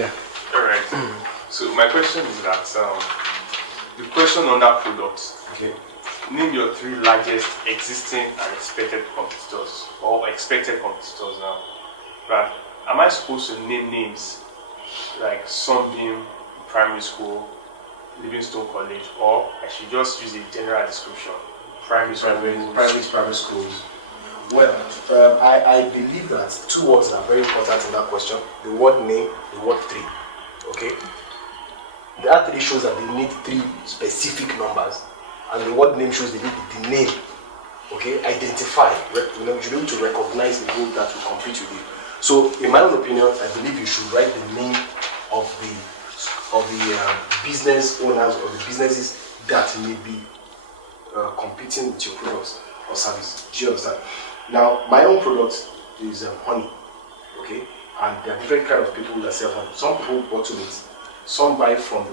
Yeah. All right. So my question is that the question on that product. Okay. Name your 3 largest existing and expected competitors, or expected competitors now. Right? Am I supposed to name names like Sunbeam Primary School, Livingstone College, or I should just use a general description? Primary schools. Well, I believe that 2 words are very important in that question. The word name, the word 3. Okay? That 3 shows that they need 3 specific numbers, and the word name shows they need the name. Okay? Identify. You should be able to recognize the group that will compete with you. So, in my own opinion, I believe you should write the name of the business owners or the businesses that may be competing with your products or service. Do you understand? Now, my own product is honey. Okay? And there are different kind of people that sell honey. Some people bottle it. Some buy from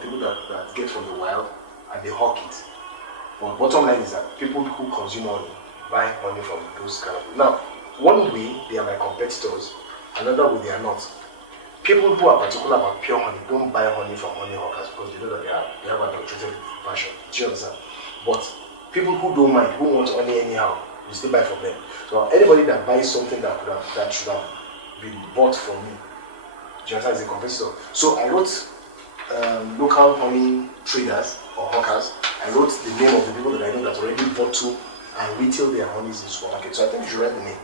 people that get from the wild and they hawk it. But bottom line is that people who consume honey buy honey from those kind of people. Now, one way they are my competitors, another way they are not. People who are particular about pure honey don't buy honey from honey hawkers because they know that they have an adulterated version. Do you understand? But people who don't mind, who want honey anyhow, you still buy from them. So anybody that buys something that should have been bought from me, do you understand, is a competitor. So I wrote local honey traders or hawkers. I wrote the name of the people that I know that already bottle and retail their honeys in the supermarket. So I think you should write the name,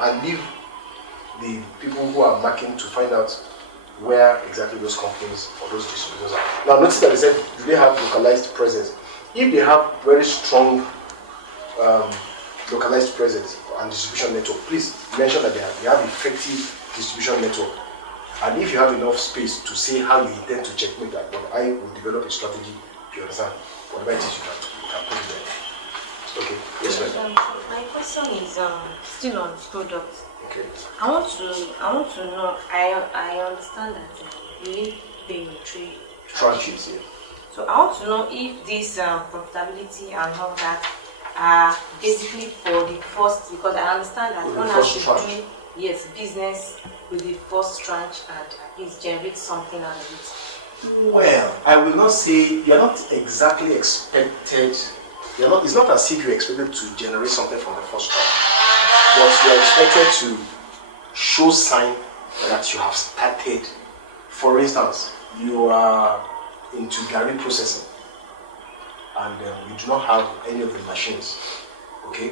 and leave the people who are marking to find out where exactly those companies or those distributors are. Now notice that they said, do they have localized presence? If they have very strong localized presence and distribution network, please mention that they have effective distribution network. And if you have enough space to say how you intend to checkmate that, but I will develop a strategy, if you understand, whatever it is you can put it there. Okay, yes, ma'am. My question is still on products. Okay. I want to know, I understand that you need to pay in 3 tranches. Yeah. So I want to know if this profitability and all that are basically for the first, because I understand that one has to do business with the first tranche and at least generate something out of it. Well, I will not say you're not exactly expected. It's not as if you're expected to generate something from the first tranche, but you're expected to show sign that you have started. For instance, you are into garri processing and you do not have any of the machines. Okay,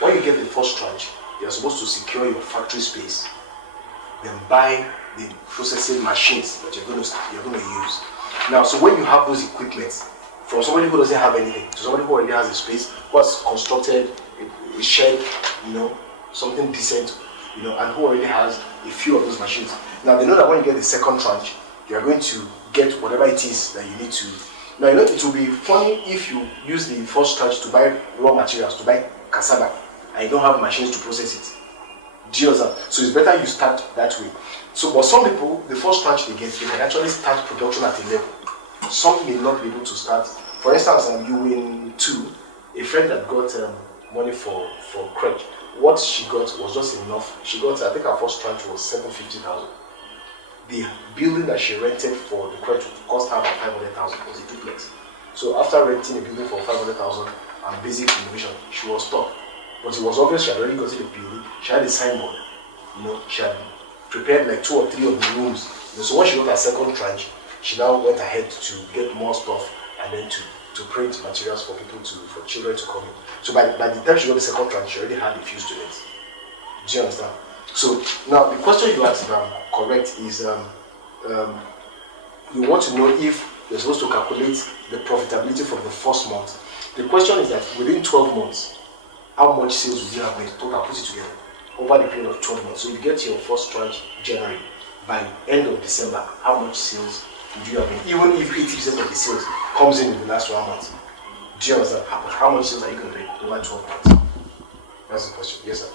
when you get the first tranche, you're supposed to secure your factory space, then buy the processing machines that you're going to use. Now, so when you have those equipments from somebody who doesn't have anything to somebody who already has a space, who has constructed a shed, something decent, and who already has a few of those machines. Now they know that when you get the second tranche, you are going to get whatever it is that you need to. Now it will be funny if you use the first tranche to buy raw materials, to buy cassava, and you don't have machines to process it. Do you understand? So it's better you start that way. So, but some people, the first tranche they can actually start production at a level. Some may not be able to start. For instance, YouWiN 2, a friend that got money for crutch. What she got was just enough. She got, I think her first tranche was 750,000. The building that she rented for the crutch cost her about 500,000. It was a duplex. So after renting a building for 500,000 and basic renovation, she was stuck. But it was obvious she had already gotten a building. She had a signboard. She had prepared like 2 or 3 of the rooms. So when she got her second tranche, she now went ahead to get more stuff and then to print materials for children to come in. So by the time she got the second tranche, she already had a few students. Do you understand? So now the question you asked, correct, is you want to know if you're supposed to calculate the profitability from the first month. The question is that within 12 months, how much sales would you have made? Total, put it together over the period of 12 months. So you get your first tranche January. By end of December, how much sales would you have made? Even if 80% of the sales comes in the last 1 month. Do you understand? How much sales are you going to make over 12 months? That's the question. Yes, sir.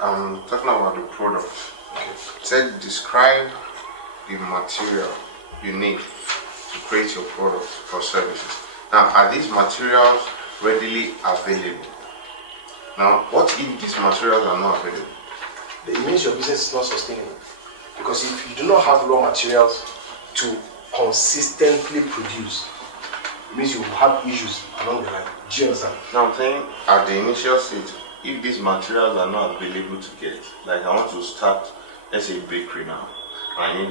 I'm talking about the product. Okay. Say describe the material you need to create your product or services. Now, are these materials readily available? Now, what if these materials are not available? It means your business is not sustainable. Because if you do not have raw materials to consistently produce, it means you will have issues along the line. Do you understand? Now I'm saying at the initial stage, if these materials are not available to get, like I want to start, let's say, bakery now, I need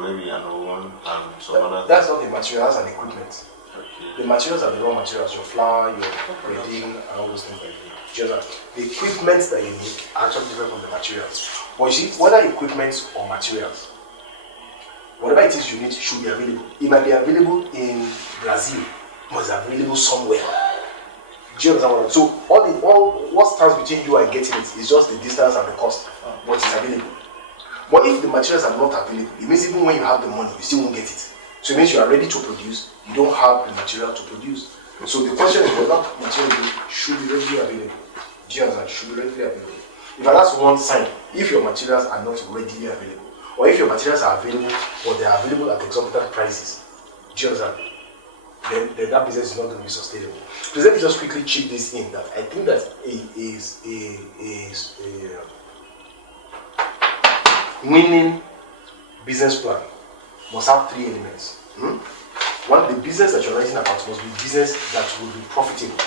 maybe an oven and some other. That's not the materials and equipment. Okay. The materials are the raw materials, your flour, your breading, and all those things that you need. Do you understand? The equipment that you need are actually different from the materials. But you see, whether equipment or materials, whatever it is you need should be available. It might be available in Brazil, but it's available somewhere. Do you understand what I'm saying? So all what stands between you and getting it is just the distance and the cost, but it's available. But if the materials are not available, it means even when you have the money, you still won't get it. So it means you are ready to produce, you don't have the material to produce. So the question is whether material should be readily available. Do you understand? Should be readily available. If that's one sign, if your materials are not readily available, or if your materials are available, but they are available at exorbitant prices, do you understand? Then that business is not going to be sustainable. So let me just quickly check this in that I think that winning business plan must have three elements. One, the business that you're writing about must be business that will be profitable.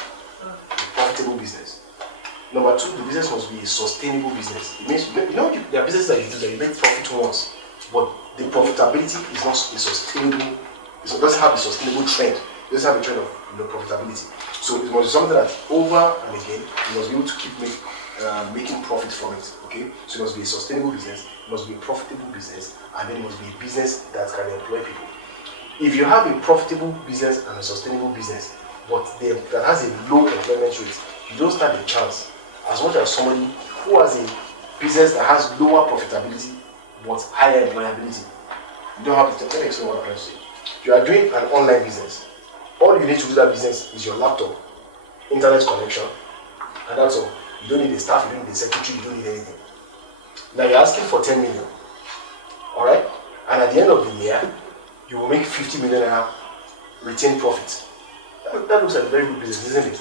A profitable business. Number two, the business must be a sustainable business. It means, there are businesses that you do that you make profit once, but the profitability is not a sustainable, it doesn't have a sustainable trend. It doesn't have a trend of profitability. So it must be something that over and again, you must be able to keep making profit from it. Okay? So it must be a sustainable business, it must be a profitable business, and then it must be a business that can employ people. If you have a profitable business and a sustainable business, but that has a low employment rate, you don't stand a chance as much as somebody who has a business that has lower profitability but higher employability. You don't have to. Let me explain what I'm trying to say. You are doing an online business. All you need to do that business is your laptop, internet connection, and that's all. You don't need a staff, you don't need a secretary, you don't need anything. Now you're asking for 10 million. Alright? And at the end of the year, you will make 50 million retained profit. That looks like a very good business, isn't it?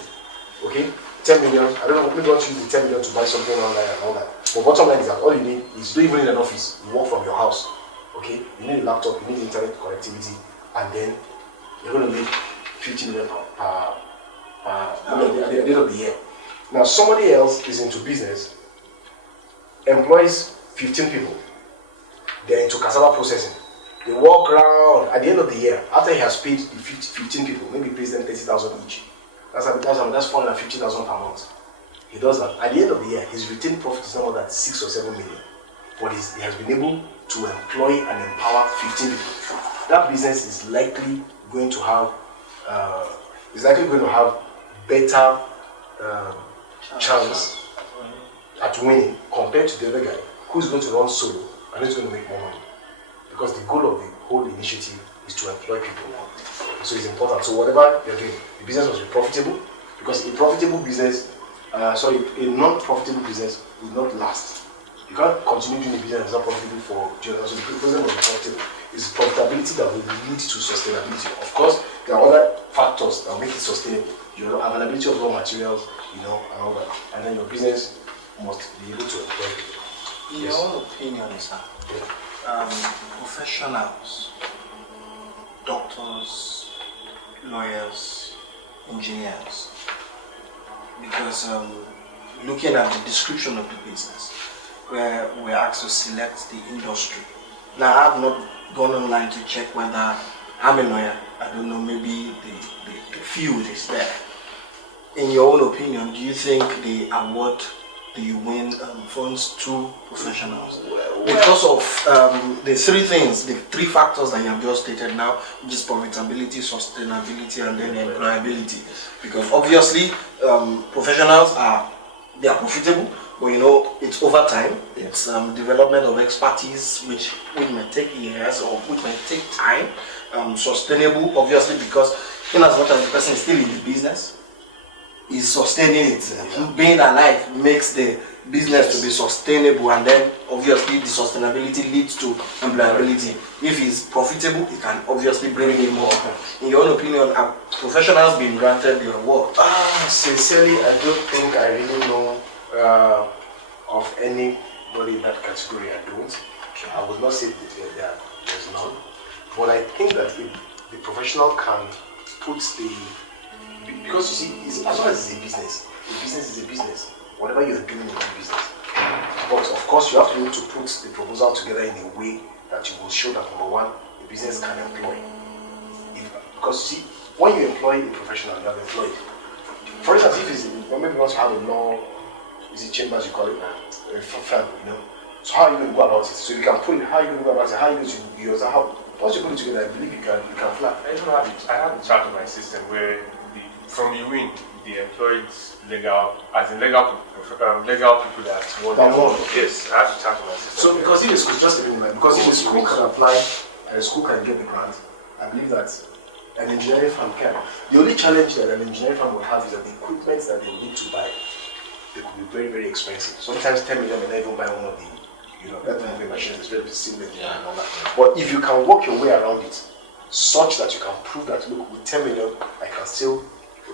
Okay? 10 million, I don't know, maybe want to use the 10 million to buy something online and all that. But bottom line is that all you need is, you don't even need an office, you work from your house. Okay? You need a laptop, you need internet connectivity, and then you're going to make 50 million at the end of the year. Now somebody else is into business, employs 15 people. They're into cassava processing. They walk around at the end of the year, after he has paid the 15 people, maybe he pays them 30,000 each. That's 450,000 per month. He does that. At the end of the year, his retained profit is not more than 6 or 7 million. But he has been able to employ and empower 15 people. That business is likely going to have better chance at winning compared to the other guy who's going to run solo and is going to make more money. Because the goal of the whole initiative is to employ people. So it's important. So whatever you're doing, the business must be profitable, because a profitable business, a non-profitable business will not last. You can't continue doing a business that's not profitable for general. So the business must be profitable. It's profitability that will lead to sustainability. Of course, there are other factors that will make it sustainable. Your availability of raw materials, and all that. And then your business must be able to employ people. In your own opinion, sir, professionals, doctors, lawyers, engineers, because looking at the description of the business, where we're asked to select the industry. Now, I have not gone online to check whether I'm a lawyer. I don't know, maybe the field is there. In your own opinion, do you think the award the YouWiN funds to professionals? Because of the three things, the three factors that you have just stated now, which is profitability, sustainability, and then employability. Because obviously, professionals are profitable, but it's over time. It's development of expertise, which may take years or which may take time. Sustainable, obviously, because in as much as the person is still in the business, is sustaining it. Being alive makes the business to be sustainable, and then obviously the sustainability leads to employability. If it's profitable, it can obviously bring in more. In your own opinion, have professionals been granted the award? Sincerely, I don't think I really know of anybody in that category. I don't. I would not say that there's none, but I think that if the professional can put because you see, as long as it's a business is a business. Whatever you're doing is a business. But of course, you have to be able to put the proposal together in a way that you will show that, number one, the business can employ. Because you see, when you employ a professional, you have employed. For instance, if it's maybe you want to have a law, is it chambers you call it now, a firm, So how are you going to go about it? So you can put it. How are you going to go about it? How are you going to use it? Once you put it together, I believe you can fly. I have a chart in my system where from YouWiN, they employed legal people that want. Yes, I have a chart in my system. So because if the school, just even like, because if the school can apply and the school can get the grant, I believe that an engineering firm can. The only challenge that an engineering firm will have is that the equipment that they need to buy, they could be very, very expensive. Sometimes 10 million may not even buy one of the, that kind of machine is very similar and all that. But if you can work your way around it, such that you can prove that, look, with 10 million, I can still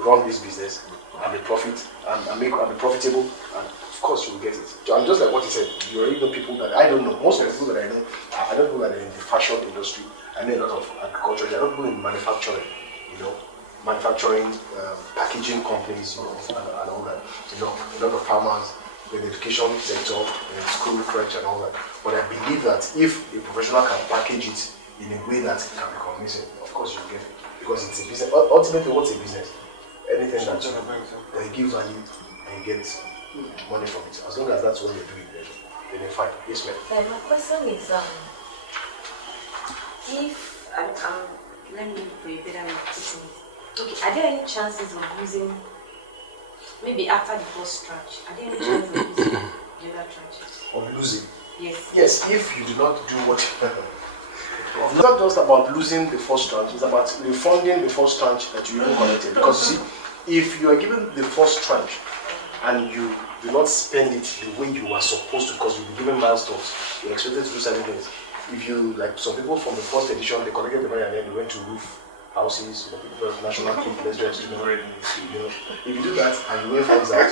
run this business and be profitable, and of course you will get it. And just like what he said, you already know people that I don't know. Most of the people that I know, I don't know that they're in the fashion industry. I know a lot of agriculture. They're not people in manufacturing, packaging companies, and all that. A lot of farmers, in the education sector, in school crèche and all that. But I believe that if a professional can package it in a way that it can be convincing, of course you get it. Because it's a business. Ultimately, what's a business? Anything that you give value and you get money from it. As long as that's what you're doing, then you're fine. Yes, ma'am. My question is, if let me for a better way of putting it. Okay, are there any chances of using, maybe after the first tranche, are there any chances of using the other tranches? Of losing? Yes. Yes, if you do not do what it's not just about losing the first tranche, it's about refunding the first tranche that you even collected. Because you see, if you are given the first tranche and you do not spend it the way you were supposed to, because you'll be given milestones, you're expected to do certain things. If you, like some people from the first edition, they collected the money and then they went to roof houses, national cake, if you do that and you win funds out,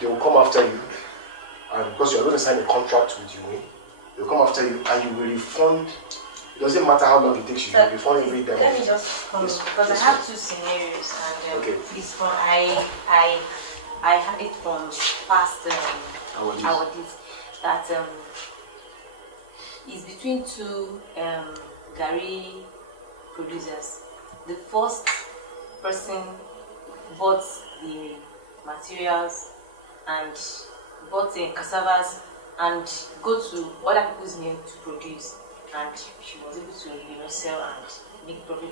they will come after you. And because you're going to sign a contract with YouWiN, they'll come after you and you will refund. It doesn't matter how long it takes you, you'll refund every time. Let me just come because I have two scenarios, and this one I had it from past awardees that is between two Gary producers. The first person bought the materials and bought the cassavas and go to other people's name to produce, and she was able to sell and make profit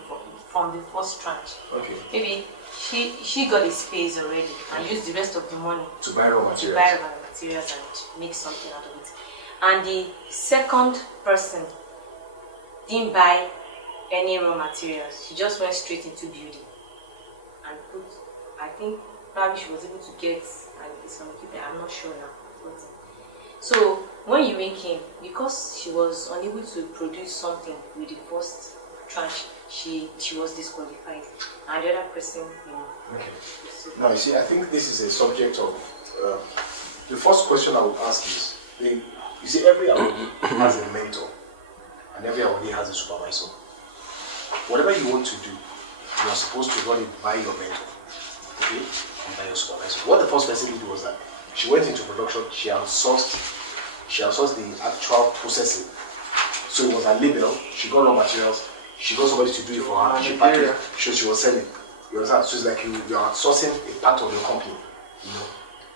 from the first tranche. Okay. Maybe she got a space already and used the rest of the money to buy raw materials and make something out of it. And the second person didn't buy any raw materials. She just went straight into building and put, I think probably she was able to get some equipment, I'm not sure now. But, so when YouWiN came, because she was unable to produce something with the first tranche, she was disqualified. And the other person, Okay. Now you see, I think this is a subject of the first question I would ask is, you see, every awardee has a mentor and every awardee has a supervisor. Whatever you want to do, you are supposed to run it by your mentor, okay, and by your supervisor. What the first person did was that she went into production, she outsourced the actual processing. So it was a label, she got raw materials, she got somebody to do it for her, she packed it, so she was selling. You understand? So it's like you are outsourcing a part of your company,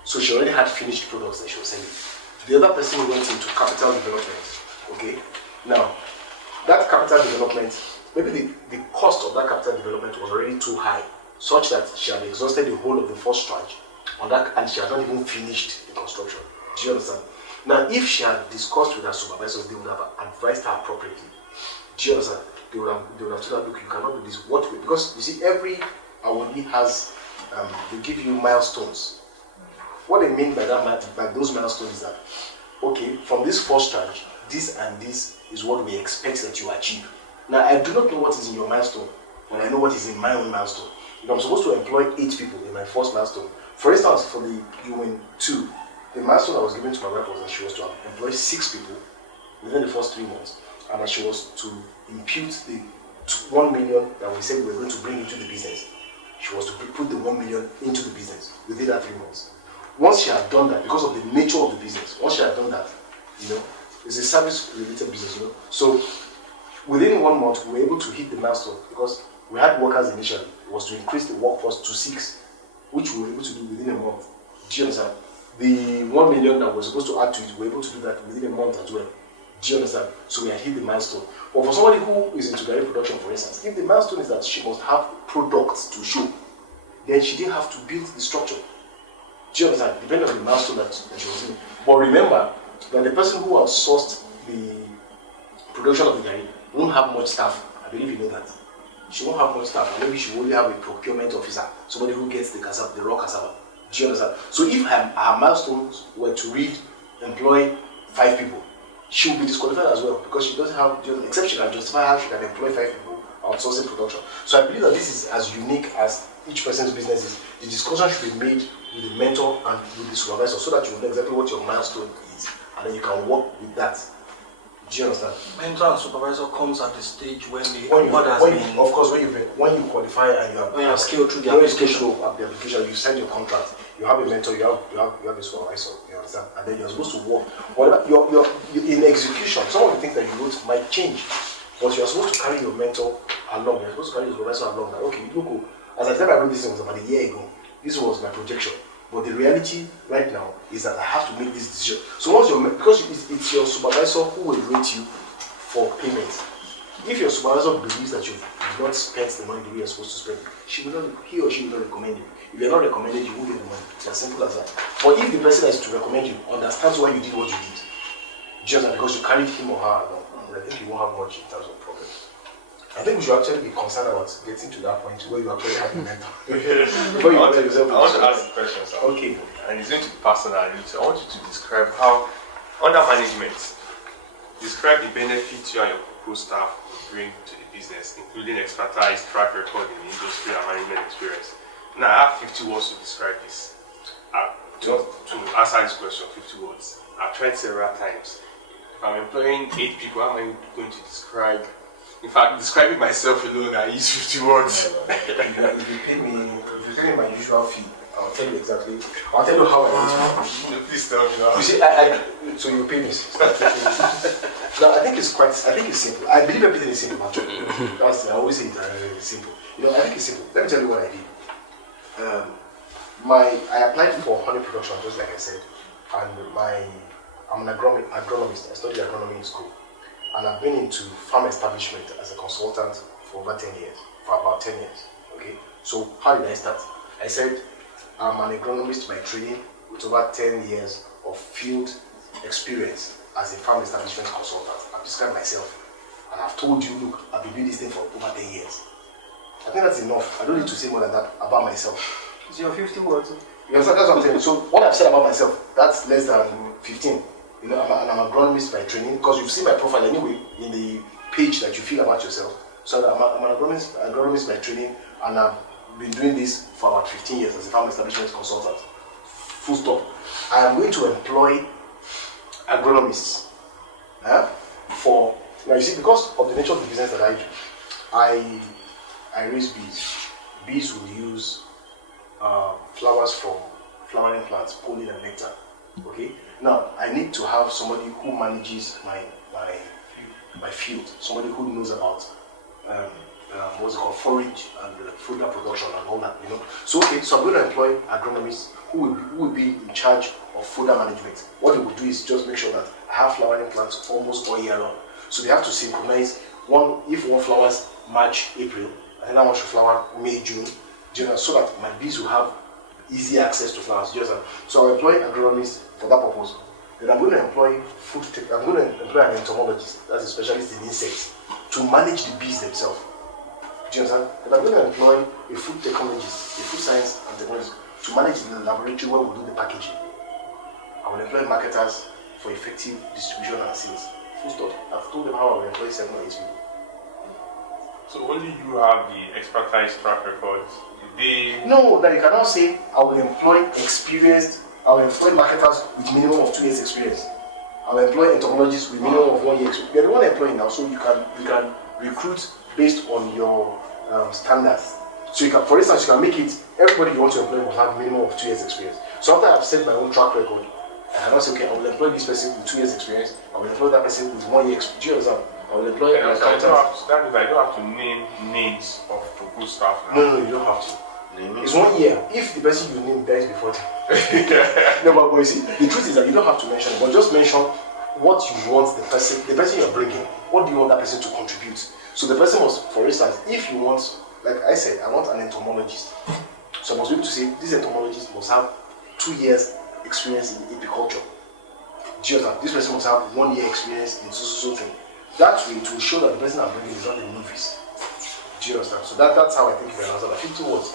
So she already had finished products that she was selling. The other person went into capital development, okay? Now, that capital development, maybe the cost of that capital development was already too high, such that she had exhausted the whole of the first tranche on that, and she had not even finished the construction. Do you understand? Now, if she had discussed with her supervisors, they would have advised her appropriately. Do you understand? They would have told her, look, you cannot do this. Because you see, every awardee has, they give you milestones. What I mean by those milestones is that, okay, from this first tranche, this and this is what we expect that you achieve. Now, I do not know what is in your milestone, but I know what is in my own milestone. If I'm supposed to employ 8 people in my first milestone, for instance, for the YouWiN 2, the milestone I was given to my wife was that she was to employ 6 people within the first 3 months, and that she was to impute the 1 million that we said we were going to bring into the business. She was to put the 1 million into the business within that 3 months. Once she had done that, because of the nature of the business, once she had done that, it's a service-related business, So within 1 month, we were able to hit the milestone because we had workers initially. It was to increase the workforce to 6, which we were able to do within a month. Do you understand? The 1 million that we were supposed to add to it, we were able to do that within a month as well. Do you understand? So we had hit the milestone. But for somebody who is into garri production, for instance, if the milestone is that she must have products to show, then she didn't have to build the structure. Do you understand? Depending on the milestone that she was in. But remember that the person who has sourced the production of the garri won't have much staff. I believe you know that. She won't have much staff. Maybe she will only have a procurement officer, somebody who gets the cassava, the raw cassava. Do you understand? So if her milestones were to employ 5 people, she will be disqualified as well because she doesn't have, except she can justify how she can employ 5 people outsourcing production. So I believe that this is as unique as each person's business is. The discussion should be made with the mentor and with the supervisor so that you know exactly what your milestone is and then you can work with that. Do you understand? Mentor and supervisor comes at the stage when the of course when you qualify and you have scaled through the application, you send your contract, you have a mentor, you have a supervisor, you understand? And then you're supposed to work. Whatever you're in execution, some of the things that you wrote might change, but you're supposed to carry your mentor along, you're supposed to carry your supervisor along. Like, okay, look, as I said, I wrote this was about a year ago. This was my projection. But the reality right now is that I have to make this decision. So because it's your supervisor who will rate you for payment. If your supervisor believes that you've not spent the money the way you're supposed to spend, he or she will not recommend you. If you're not recommended, you won't get the money. It's as simple as that. But if the person that is to recommend you understands why you did what you did, just because you carried him or her along, I think you won't have much in terms of problems. I think we should actually be concerned about getting to that point where you actually have a mentor. Before you I want to ask a question, sir. Okay. And it's going to be personal. So I want you to describe how, under management, describe the benefits you and your proposed staff will bring to the business, including expertise, track record in the industry, and management experience. Now, I have 50 words to describe this. To answer this question, 50 words. I've tried several times. If I'm employing 8 people, how am I going to describe? In fact, describing myself alone, I use 50 words. If you pay me my usual fee, I'll tell you exactly. I'll tell you how I want to. Please tell me now. You see, so you pay me. No, I think it's simple. I believe everything is simple, actually. I always say it's simple. I think it's simple. Let me tell you what I did. I applied for honey production, just like I said, and I'm an agronomist. I studied agronomy in school. And I've been into farm establishment as a consultant for about 10 years. Okay? So how did I start? I said I'm an agronomist by training with over 10 years of field experience as a farm establishment consultant. I've described myself and I've told you, look, I've been doing this thing for over 10 years. I think that's enough. I don't need to say more than that about myself. It's your 50 words. You understand? That's what I'm saying. So what I've said about myself, that's less than 15. I'm an agronomist by training because you've seen my profile anyway in the page that you feel about yourself. So I'm an agronomist by training and I've been doing this for about 15 years as a farm establishment consultant. Full stop. I am going to employ agronomists now you see, because of the nature of the business that I do, I raise bees. Bees will use flowers from flowering plants, pollen and nectar. Okay? Now, I need to have somebody who manages my field, somebody who knows about forage and fruit production and all that, So I'm going to employ agronomists who will be in charge of fodder management. What they will do is just make sure that I have flowering plants almost all year long. So they have to synchronize if one flowers March, April, and another one should flower May, June, so that my bees will have easy access to flowers. So I employ agronomists for that purpose. Then I'm going to employ an entomologist, that's a specialist in insects, to manage the bees themselves. Do you understand? And I'm going to employ a food technologist, a food science and technologist, to manage the laboratory where we do the packaging. I will employ marketers for effective distribution and sales. Full stop. I've told them how I will employ 7 or 8 people. So only you have the expertise track records. No, that you cannot say I will employ marketers with minimum of 2 years experience. I'll employ entomologists with minimum of 1 year experience. You're the one employing now, so you can recruit based on your standards. So you can, for instance, you can make it, everybody you want to employ will have minimum of 2 years experience. So after I've set my own track record, I cannot say, okay, I will employ this person with 2 years experience, I will employ that person with 1 year experience. Do you understand? I will employ an accountant. That means I don't have to name names of proposed staff now. No, you don't have to. It's 1 year. If the person you name dies before no, but you see, the truth is that you don't have to mention it, but just mention what you want the person you're bringing, what do you want that person to contribute. So the person must, for instance, if you want, like I said, I want an entomologist. So I must be able to say, this entomologist must have 2 years experience in apiculture. Do you understand? This person must have 1 year experience in so thing. That way, it will show that the person I'm bringing is not a novice. Do you understand? So that's how I think you can answer that. 50 words.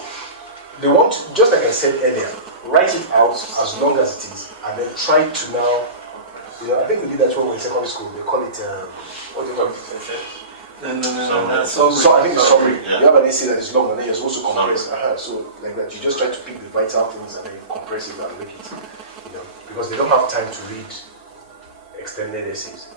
They want to, just like I said earlier, write it out as long as it is, and then try to now, I think we did that when we were in secondary school. They call it, what do you call it? No. So I think it's summary. Yeah. You have an essay that is long, and then you're supposed to compress. So like that, you just try to pick the vital things and then you compress it and make it, because they don't have time to read extended essays.